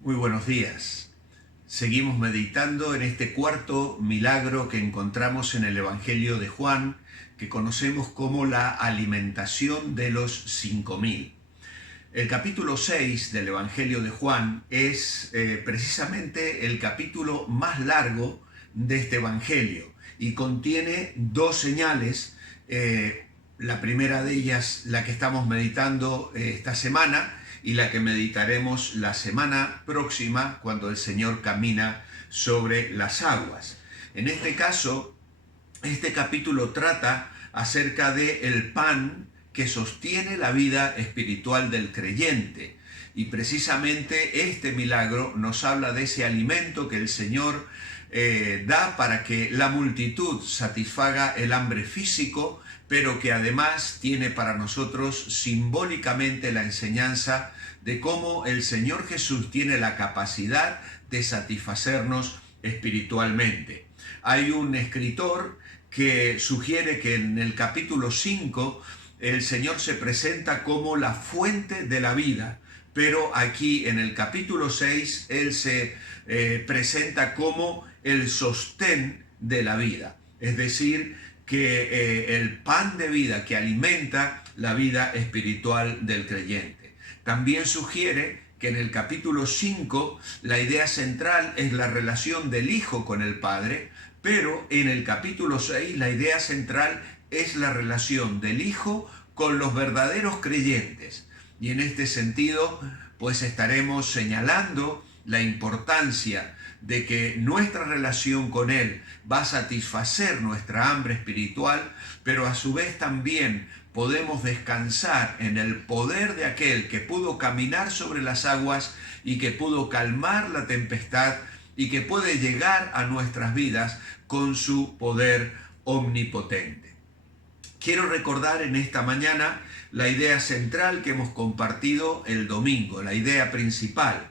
Muy buenos días. Seguimos meditando en este cuarto milagro que encontramos en el Evangelio de Juan, que conocemos como la alimentación de los 5.000. El capítulo 6 del Evangelio de Juan es precisamente el capítulo más largo de este Evangelio y contiene dos señales. La primera de ellas, la que estamos meditando esta semana, y la que meditaremos la semana próxima cuando el Señor camina sobre las aguas. En este caso, este capítulo trata acerca del pan que sostiene la vida espiritual del creyente. Y precisamente este milagro nos habla de ese alimento que el Señor da para que la multitud satisfaga el hambre físico, pero que además tiene para nosotros simbólicamente la enseñanza de cómo el Señor Jesús tiene la capacidad de satisfacernos espiritualmente. Hay un escritor que sugiere que en el capítulo 5 el Señor se presenta como la fuente de la vida, pero aquí en el capítulo 6 Él se presenta como el sostén de la vida, es decir, que el pan de vida que alimenta la vida espiritual del creyente. También sugiere que en el capítulo 5 la idea central es la relación del Hijo con el Padre, pero en el capítulo 6 la idea central es la relación del Hijo con los verdaderos creyentes. Y en este sentido, pues estaremos señalando la importancia de que nuestra relación con Él va a satisfacer nuestra hambre espiritual, pero a su vez también podemos descansar en el poder de aquel que pudo caminar sobre las aguas y que pudo calmar la tempestad y que puede llegar a nuestras vidas con su poder omnipotente. Quiero recordar en esta mañana la idea central que hemos compartido el domingo, la idea principal.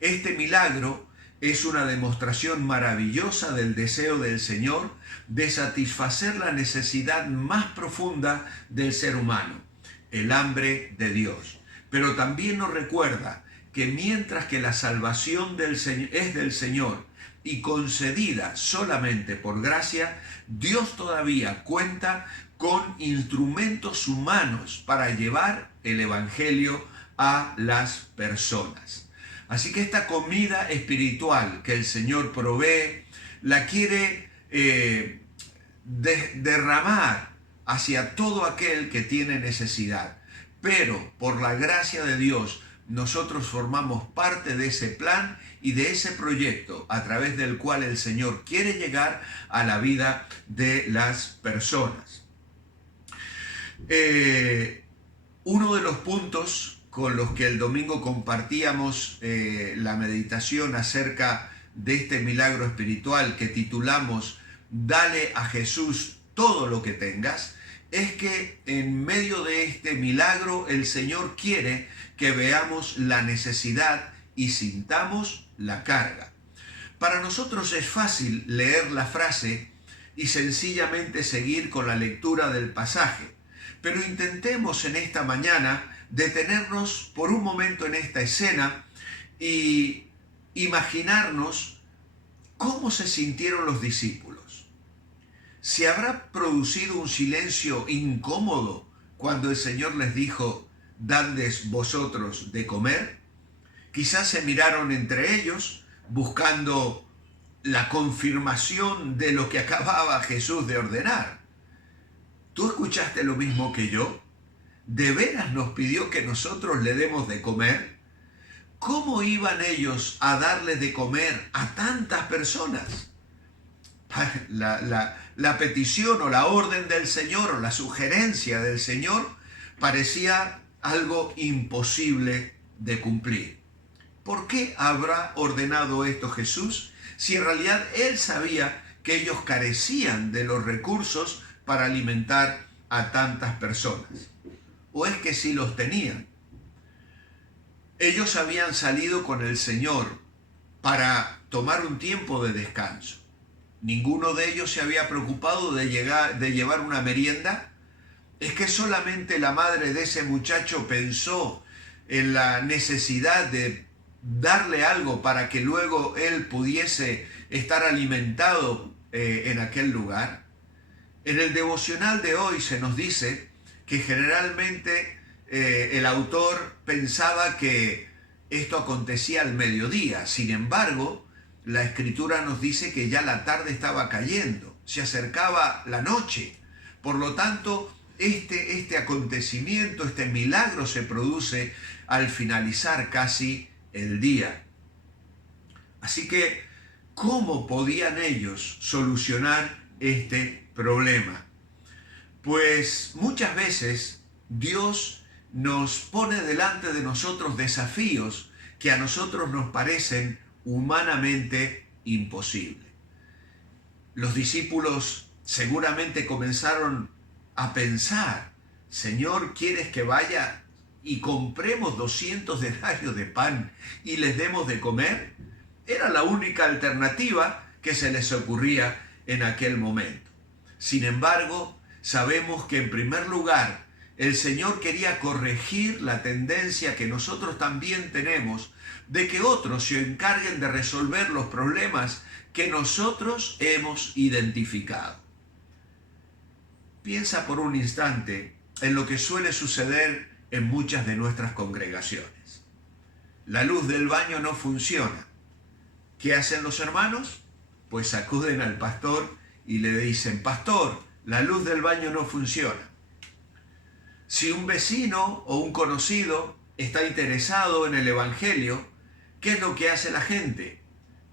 Este milagro es una demostración maravillosa del deseo del Señor de satisfacer la necesidad más profunda del ser humano, el hambre de Dios. Pero también nos recuerda que mientras que la salvación es del Señor y concedida solamente por gracia, Dios todavía cuenta con instrumentos humanos para llevar el Evangelio a las personas. Así que esta comida espiritual que el Señor provee, la quiere derramar hacia todo aquel que tiene necesidad. Pero por la gracia de Dios, nosotros formamos parte de ese plan y de ese proyecto a través del cual el Señor quiere llegar a la vida de las personas. Uno de los puntos con los que el domingo compartíamos la meditación acerca de este milagro espiritual que titulamos Dale a Jesús todo lo que tengas, es que en medio de este milagro el Señor quiere que veamos la necesidad y sintamos la carga. Para nosotros es fácil leer la frase y sencillamente seguir con la lectura del pasaje, pero intentemos en esta mañana detenernos por un momento en esta escena y imaginarnos cómo se sintieron los discípulos. ¿Se habrá producido un silencio incómodo cuando el Señor les dijo, dadles vosotros de comer? Quizás se miraron entre ellos buscando la confirmación de lo que acababa Jesús de ordenar. ¿Tú escuchaste lo mismo que yo? ¿De veras nos pidió que nosotros le demos de comer? ¿Cómo iban ellos a darle de comer a tantas personas? La petición o la orden del Señor o la sugerencia del Señor parecía algo imposible de cumplir. ¿Por qué habrá ordenado esto Jesús si en realidad Él sabía que ellos carecían de los recursos para alimentar a tantas personas? ¿O es que sí los tenían? Ellos habían salido con el Señor para tomar un tiempo de descanso. Ninguno de ellos se había preocupado de llevar una merienda. Es que solamente la madre de ese muchacho pensó en la necesidad de darle algo para que luego él pudiese estar alimentado en aquel lugar. En el devocional de hoy se nos dice que generalmente el autor pensaba que esto acontecía al mediodía. Sin embargo, la escritura nos dice que ya la tarde estaba cayendo, se acercaba la noche. Por lo tanto, este acontecimiento, este milagro se produce al finalizar casi el día. Así que, ¿cómo podían ellos solucionar este problema? Pues muchas veces Dios nos pone delante de nosotros desafíos que a nosotros nos parecen humanamente imposibles. Los discípulos seguramente comenzaron a pensar: Señor, ¿quieres que vaya y compremos 200 denarios de pan y les demos de comer? Era la única alternativa que se les ocurría en aquel momento. Sin embargo, sabemos que en primer lugar el Señor quería corregir la tendencia que nosotros también tenemos de que otros se encarguen de resolver los problemas que nosotros hemos identificado. Piensa por un instante en lo que suele suceder en muchas de nuestras congregaciones. La luz del baño no funciona. ¿Qué hacen los hermanos? Pues acuden al pastor y le dicen: pastor, la luz del baño no funciona. Si un vecino o un conocido está interesado en el evangelio, ¿qué es lo que hace la gente?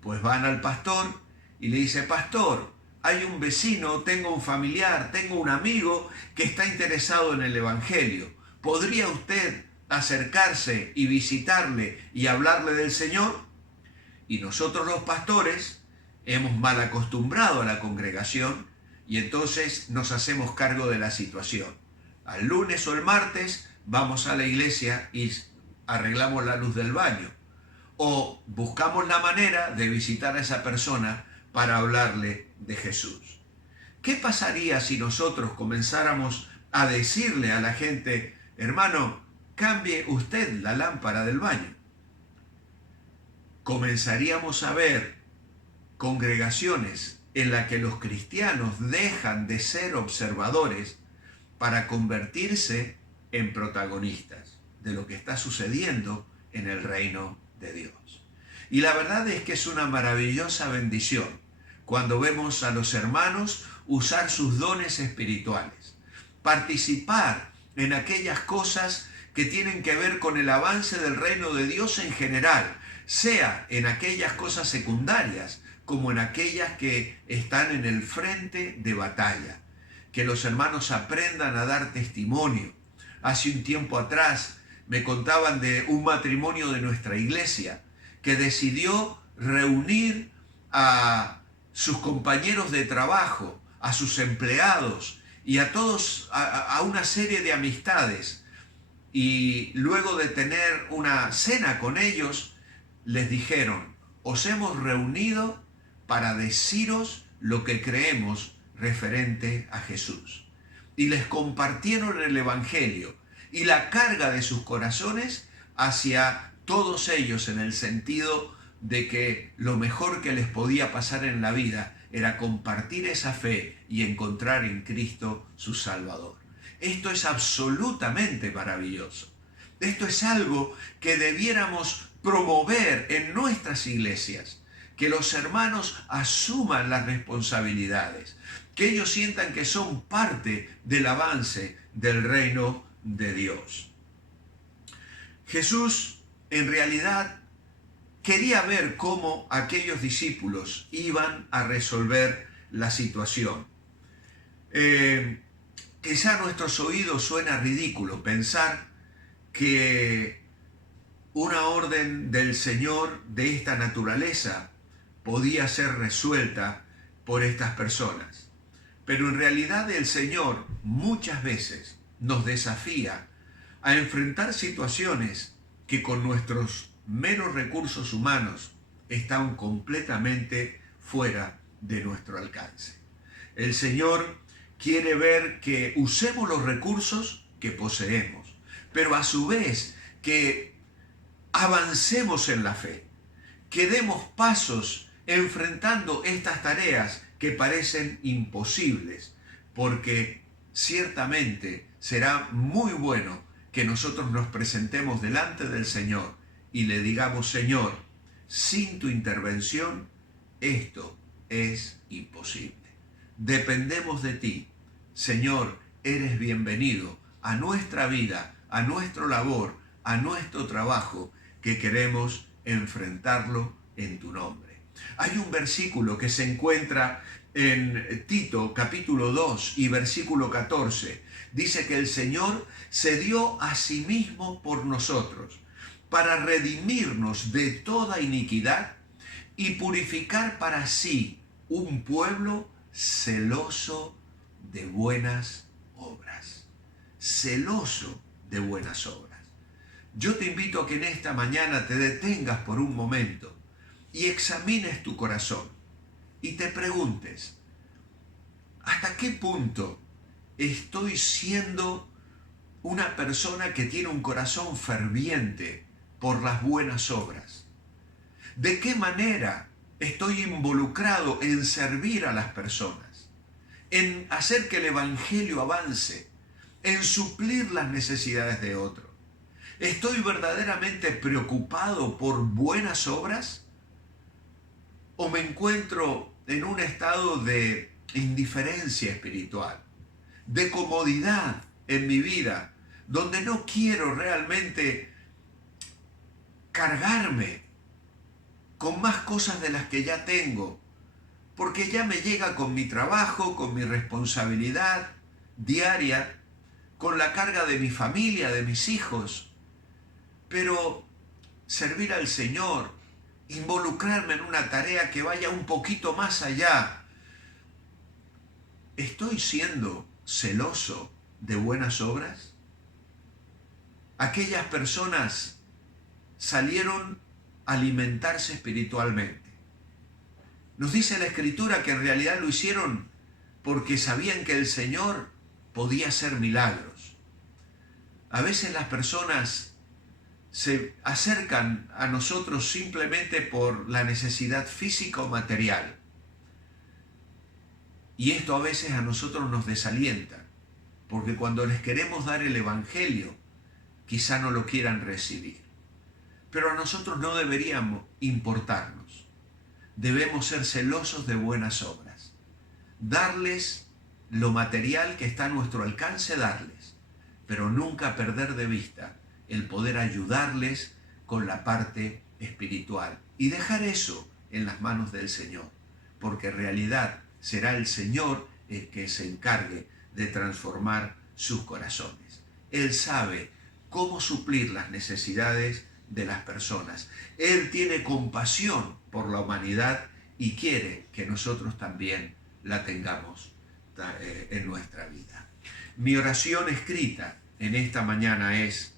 Pues van al pastor y le dice: pastor, hay un vecino, tengo un familiar, tengo un amigo que está interesado en el evangelio. ¿Podría usted acercarse y visitarle y hablarle del Señor? Y nosotros los pastores hemos mal acostumbrado a la congregación y entonces nos hacemos cargo de la situación. Al lunes o el martes vamos a la iglesia y arreglamos la luz del baño. O buscamos la manera de visitar a esa persona para hablarle de Jesús. ¿Qué pasaría si nosotros comenzáramos a decirle a la gente: hermano, cambie usted la lámpara del baño? Comenzaríamos a ver congregaciones en las que los cristianos dejan de ser observadores para convertirse en protagonistas de lo que está sucediendo en el reino de Dios. Y la verdad es que es una maravillosa bendición cuando vemos a los hermanos usar sus dones espirituales, participar en aquellas cosas que tienen que ver con el avance del reino de Dios en general, sea en aquellas cosas secundarias como en aquellas que están en el frente de batalla. Que los hermanos aprendan a dar testimonio. Hace un tiempo atrás me contaban de un matrimonio de nuestra iglesia que decidió reunir a sus compañeros de trabajo, a sus empleados y a todos, a una serie de amistades. Y luego de tener una cena con ellos, les dijeron: os hemos reunido para deciros lo que creemos referente a Jesús. Y les compartieron el evangelio y la carga de sus corazones hacia todos ellos, en el sentido de que lo mejor que les podía pasar en la vida era compartir esa fe y encontrar en Cristo su Salvador. Esto es absolutamente maravilloso. Esto es algo que debiéramos promover en nuestras iglesias, que los hermanos asuman las responsabilidades, que ellos sientan que son parte del avance del reino de Dios. Jesús, en realidad, quería ver cómo aquellos discípulos iban a resolver la situación. Quizá a nuestros oídos suena ridículo pensar que una orden del Señor de esta naturaleza podía ser resuelta por estas personas. Pero en realidad el Señor muchas veces nos desafía a enfrentar situaciones que con nuestros meros recursos humanos están completamente fuera de nuestro alcance. El Señor quiere ver que usemos los recursos que poseemos, pero a su vez que avancemos en la fe, que demos pasos enfrentando estas tareas que parecen imposibles, porque ciertamente será muy bueno que nosotros nos presentemos delante del Señor y le digamos: Señor, sin tu intervención esto es imposible. Dependemos de ti. Señor, eres bienvenido a nuestra vida, a nuestra labor, a nuestro trabajo, que queremos enfrentarlo en tu nombre. Hay un versículo que se encuentra en Tito capítulo 2 y versículo 14. Dice que el Señor se dio a sí mismo por nosotros para redimirnos de toda iniquidad y purificar para sí un pueblo celoso de buenas obras. Celoso de buenas obras. Yo te invito a que en esta mañana te detengas por un momento y examines tu corazón y te preguntes: ¿hasta qué punto estoy siendo una persona que tiene un corazón ferviente por las buenas obras? ¿De qué manera estoy involucrado en servir a las personas, en hacer que el Evangelio avance, en suplir las necesidades de otros? ¿Estoy verdaderamente preocupado por buenas obras? ¿O me encuentro en un estado de indiferencia espiritual, de comodidad en mi vida, donde no quiero realmente cargarme con más cosas de las que ya tengo, porque ya me llega con mi trabajo, con mi responsabilidad diaria, con la carga de mi familia, de mis hijos? Pero servir al Señor, involucrarme en una tarea que vaya un poquito más allá, ¿estoy siendo celoso de buenas obras? Aquellas personas salieron a alimentarse espiritualmente. Nos dice la Escritura que en realidad lo hicieron porque sabían que el Señor podía hacer milagros. A veces las personas se acercan a nosotros simplemente por la necesidad física o material. Y esto a veces a nosotros nos desalienta, porque cuando les queremos dar el Evangelio, quizá no lo quieran recibir. Pero a nosotros no deberíamos importarnos. Debemos ser celosos de buenas obras. Darles lo material que está a nuestro alcance darles, pero nunca perder de vista el poder ayudarles con la parte espiritual y dejar eso en las manos del Señor, porque en realidad será el Señor el que se encargue de transformar sus corazones. Él sabe cómo suplir las necesidades de las personas. Él tiene compasión por la humanidad y quiere que nosotros también la tengamos en nuestra vida. Mi oración escrita en esta mañana es: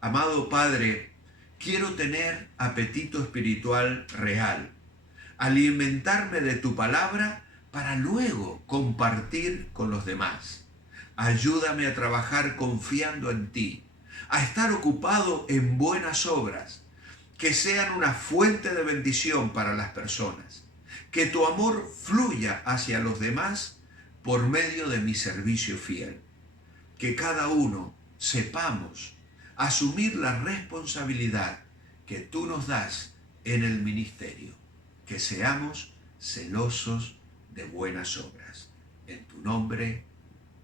amado Padre, quiero tener apetito espiritual real, alimentarme de tu palabra para luego compartir con los demás. Ayúdame a trabajar confiando en ti, a estar ocupado en buenas obras, que sean una fuente de bendición para las personas, que tu amor fluya hacia los demás por medio de mi servicio fiel, que cada uno sepamos asumir la responsabilidad que tú nos das en el ministerio, que seamos celosos de buenas obras. En tu nombre,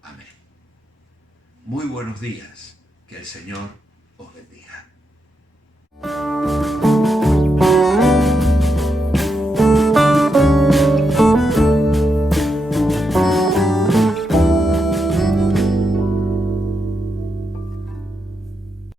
amén. Muy buenos días, que el Señor os bendiga.